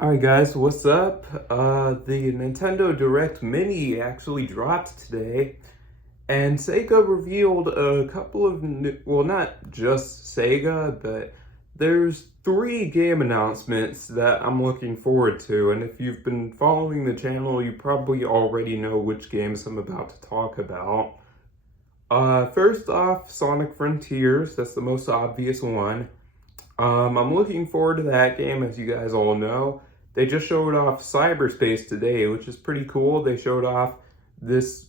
Alright guys, what's up? The Nintendo Direct Mini actually dropped today, and Sega revealed a couple of well, not just Sega, but there's three game announcements that I'm looking forward to, and if you've been following the channel, you probably already know which games I'm about to talk about. First off, Sonic Frontiers, that's the most obvious one. I'm looking forward to that game, as you guys all know. They just showed off cyberspace today, which is pretty cool. They showed off this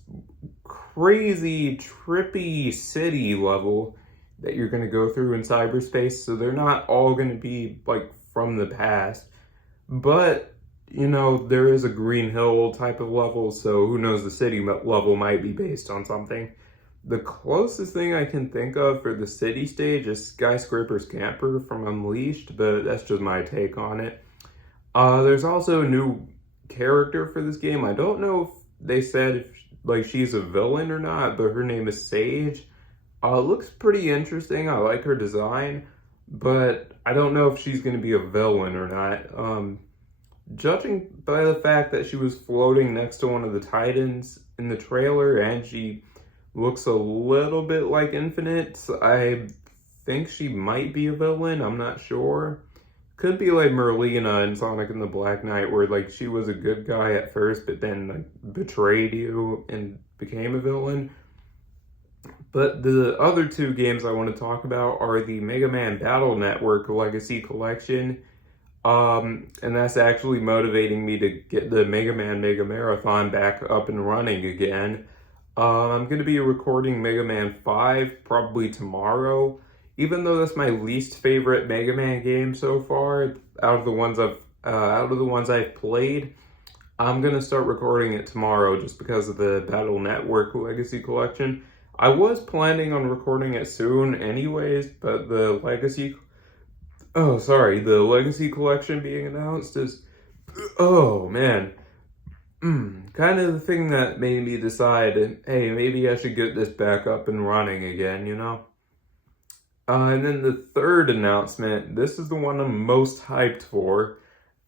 crazy, trippy city level that you're going to go through in cyberspace. So they're not all going to be like from the past. But, there is a Green Hill type of level, so who knows, the city level might be based on something. The closest thing I can think of for the city stage is Skyscraper's Camper from Unleashed, but that's just my take on it. There's also a new character for this game. I don't know if they said if she's a villain or not, but her name is Sage. Looks pretty interesting. I like her design, but I don't know if she's going to be a villain or not. Judging by the fact that she was floating next to one of the Titans in the trailer and she looks a little bit like Infinite, I think she might be a villain. I'm not sure. Could be like Merlina in Sonic and the Black Knight, where like she was a good guy at first, but then like betrayed you and became a villain. But the other two games I want to talk about are the Mega Man Battle Network Legacy Collection. And that's actually motivating me to get the Mega Man Mega Marathon back up and running again. I'm going to be recording Mega Man 5 probably tomorrow. Even though that's my least favorite Mega Man game so far, out of the ones I've played, I'm gonna start recording it tomorrow just because of the Battle Network Legacy Collection. I was planning on recording it soon anyways, but the Legacy Collection being announced is, oh man, kind of the thing that made me decide, hey, maybe I should get this back up and running again. And then the third announcement, this is the one I'm most hyped for,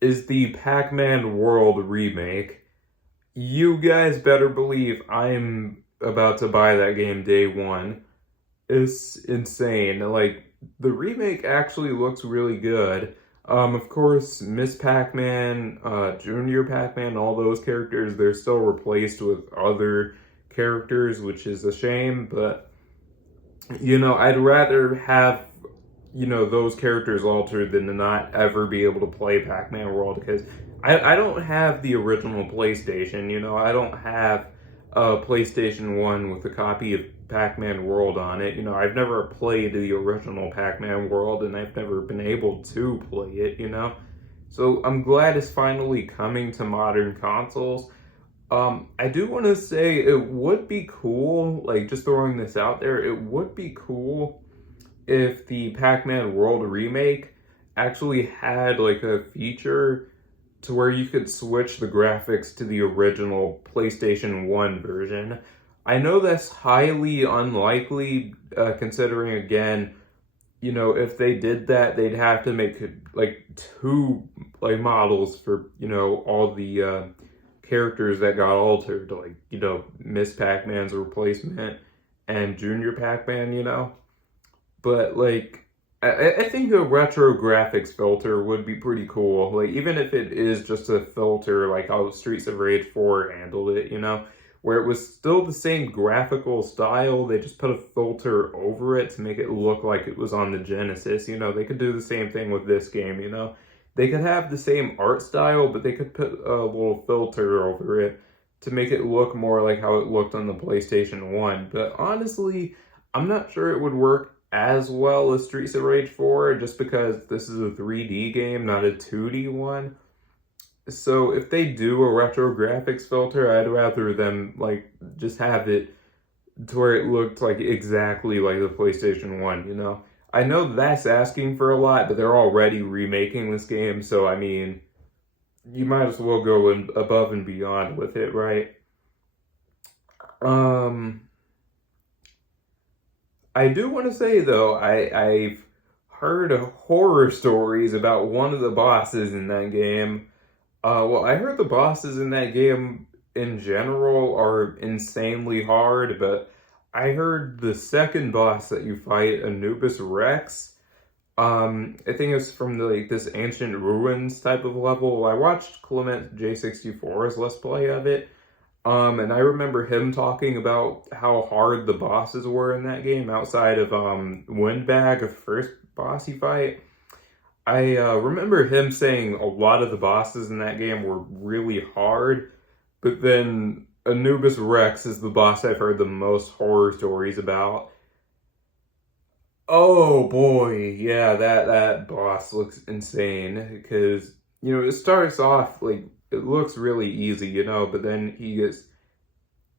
is the Pac-Man World remake. You guys better believe I'm about to buy that game day one. It's insane. Like, the remake actually looks really good. Of course, Miss Pac-Man, Junior Pac-Man, all those characters, they're still replaced with other characters, which is a shame, but I'd rather have, those characters altered than to not ever be able to play Pac-Man World, because I don't have the original PlayStation, I don't have a PlayStation 1 with a copy of Pac-Man World on it. I've never played the original Pac-Man World, and I've never been able to play it. So I'm glad it's finally coming to modern consoles. I do want to say it would be cool, like just throwing this out there, it would be cool if the Pac-Man World remake actually had like a feature to where you could switch the graphics to the original PlayStation 1 version. I know that's highly unlikely, considering again, if they did that, they'd have to make like two like models for, all the characters that got altered, like, Miss Pac-Man's replacement and Junior Pac-Man. But, like, I think a retro graphics filter would be pretty cool. Like, even if it is just a filter, like how Streets of Rage 4 handled it, where it was still the same graphical style, they just put a filter over it to make it look like it was on the Genesis. They could do the same thing with this game. They could have the same art style, but they could put a little filter over it to make it look more like how it looked on the PlayStation 1. But honestly, I'm not sure it would work as well as Streets of Rage 4, just because this is a 3D game, not a 2D one. So if they do a retro graphics filter, I'd rather them like just have it to where it looked like exactly like the PlayStation 1. I know that's asking for a lot, but they're already remaking this game, so I mean, you might as well go above and beyond with it, right? I do want to say though, I've heard horror stories about one of the bosses in that game. Well, I heard the bosses in that game in general are insanely hard, but I heard the second boss that you fight, Anubis Rex. I think it's from like this ancient ruins type of level. I watched Clement J64's Let's Play of it. And I remember him talking about how hard the bosses were in that game outside of Windbag, the first boss you fight. I remember him saying a lot of the bosses in that game were really hard, but then Anubis Rex is the boss I've heard the most horror stories about. Oh boy, yeah, that boss looks insane because it starts off like it looks really easy, but then he gets.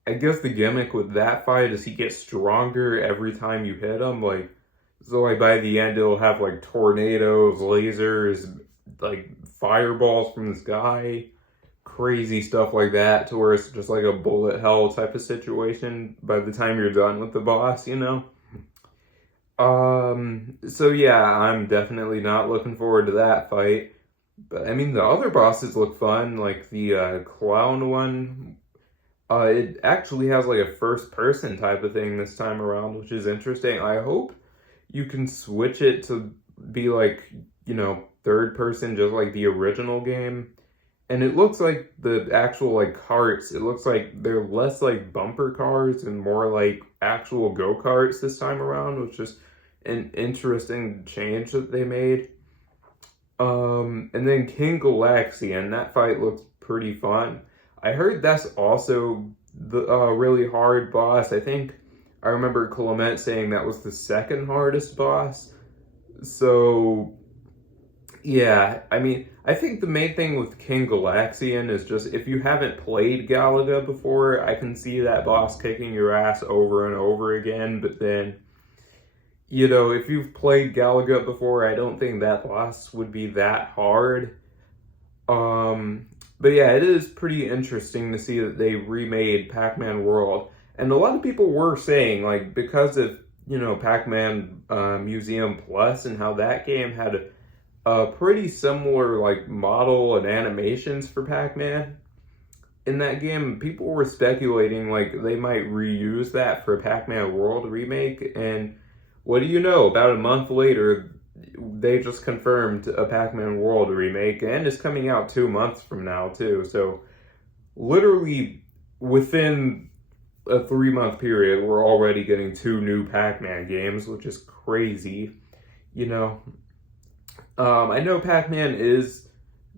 I guess the gimmick with that fight is he gets stronger every time you hit him. Like by the end, it'll have like tornadoes, lasers, like fireballs from the sky, crazy stuff like that, to where it's just like a bullet hell type of situation by the time you're done with the boss. So yeah, I'm definitely not looking forward to that fight. But I mean, the other bosses look fun, like the clown one. It actually has like a first person type of thing this time around, which is interesting. I hope you can switch it to be like, third person, just like the original game. And it looks like the actual like carts, it looks like they're less like bumper cars and more like actual go-karts this time around, which is an interesting change that they made. And then King Galaxian, that fight looks pretty fun. I heard that's also the really hard boss. I think I remember Clement saying that was the second hardest boss. So, yeah, I mean, I think the main thing with King Galaxian is just if you haven't played Galaga before, I can see that boss kicking your ass over and over again. But then, if you've played Galaga before, I don't think that boss would be that hard. But yeah, it is pretty interesting to see that they remade Pac-Man World. And a lot of people were saying, like, because of, Pac-Man Museum Plus and how that game had a pretty similar, like, model and animations for Pac-Man in that game, people were speculating, like, they might reuse that for Pac-Man World remake. And what do you know? About a month later, they just confirmed a Pac-Man World remake, and it's coming out 2 months from now, too. So, literally, within a 3-month period, we're already getting 2 new Pac-Man games, which is crazy, I know Pac-Man is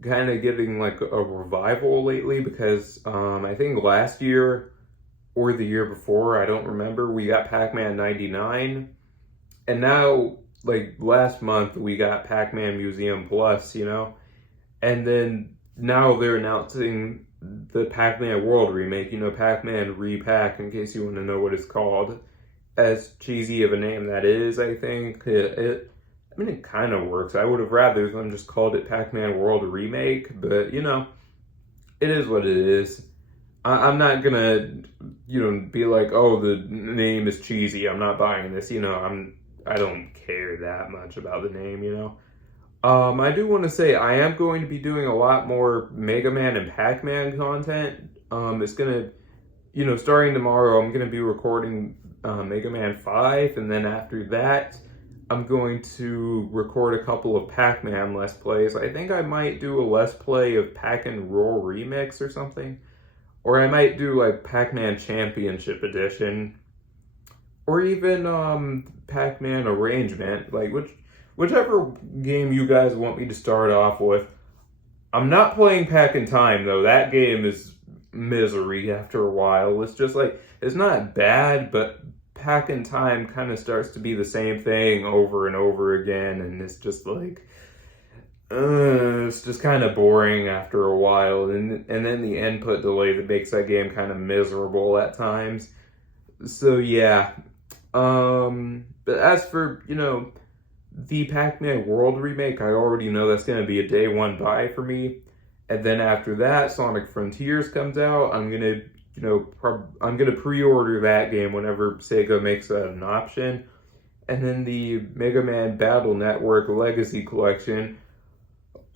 kind of getting, like, a revival lately, because I think last year, or the year before, I don't remember, we got Pac-Man 99, and now, like, last month, we got Pac-Man Museum Plus, and then now they're announcing the Pac-Man World remake, Pac-Man Repack, in case you want to know what it's called. As cheesy of a name that is, I think, it kind of works. I would have rather them just called it Pac-Man World Remake, but, it is what it is. I'm not gonna, be like, oh, the name is cheesy, I'm not buying this, I don't care that much about the name. I do want to say I am going to be doing a lot more Mega Man and Pac-Man content. It's going to, starting tomorrow, I'm going to be recording Mega Man 5, and then after that, I'm going to record a couple of Pac-Man Let's Plays. I think I might do a Let's Play of Pac-and-Roll Remix or something. Or I might do, like, Pac-Man Championship Edition. Or even Pac-Man Arrangement, like whichever game you guys want me to start off with. I'm not playing Pac-in-Time though. That game is misery after a while. It's just like, it's not bad, but Pac-in-Time kind of starts to be the same thing over and over again, and it's just like, it's just kind of boring after a while, and then the input delay that makes that game kind of miserable at times. So yeah. But as for, the Pac-Man World remake, I already know that's going to be a day one buy for me. And then after that, Sonic Frontiers comes out. I'm going to, I'm going to pre-order that game whenever Sega makes that an option. And then the Mega Man Battle Network Legacy Collection.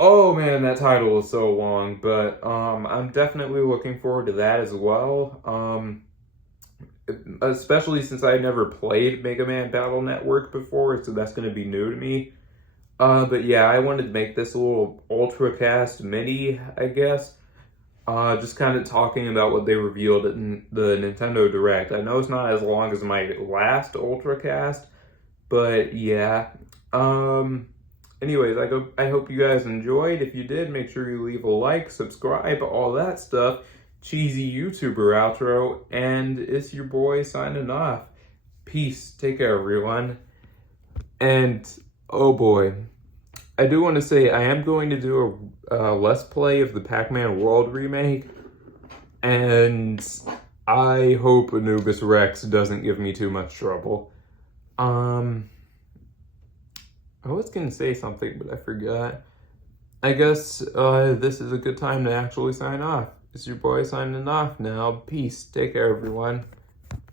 Oh man, that title is so long, but I'm definitely looking forward to that as well. Especially since I never played Mega Man Battle Network before, so that's going to be new to me. But yeah, I wanted to make this a little ULTRACAST mini, I guess. Just kind of talking about what they revealed in the Nintendo Direct. I know it's not as long as my last ULTRACAST, but yeah. Anyways, I hope you guys enjoyed. If you did, make sure you leave a like, subscribe, all that stuff. Cheesy YouTuber outro, and it's your boy signing off. Peace. Take care, everyone. And oh boy, I do want to say I am going to do a Let's Play of the Pac-Man World remake, and I hope Anubis Rex doesn't give me too much trouble. I was gonna say something, but I forgot. I guess this is a good time to actually sign off. It's your boy signing off now. Peace. Take care, everyone.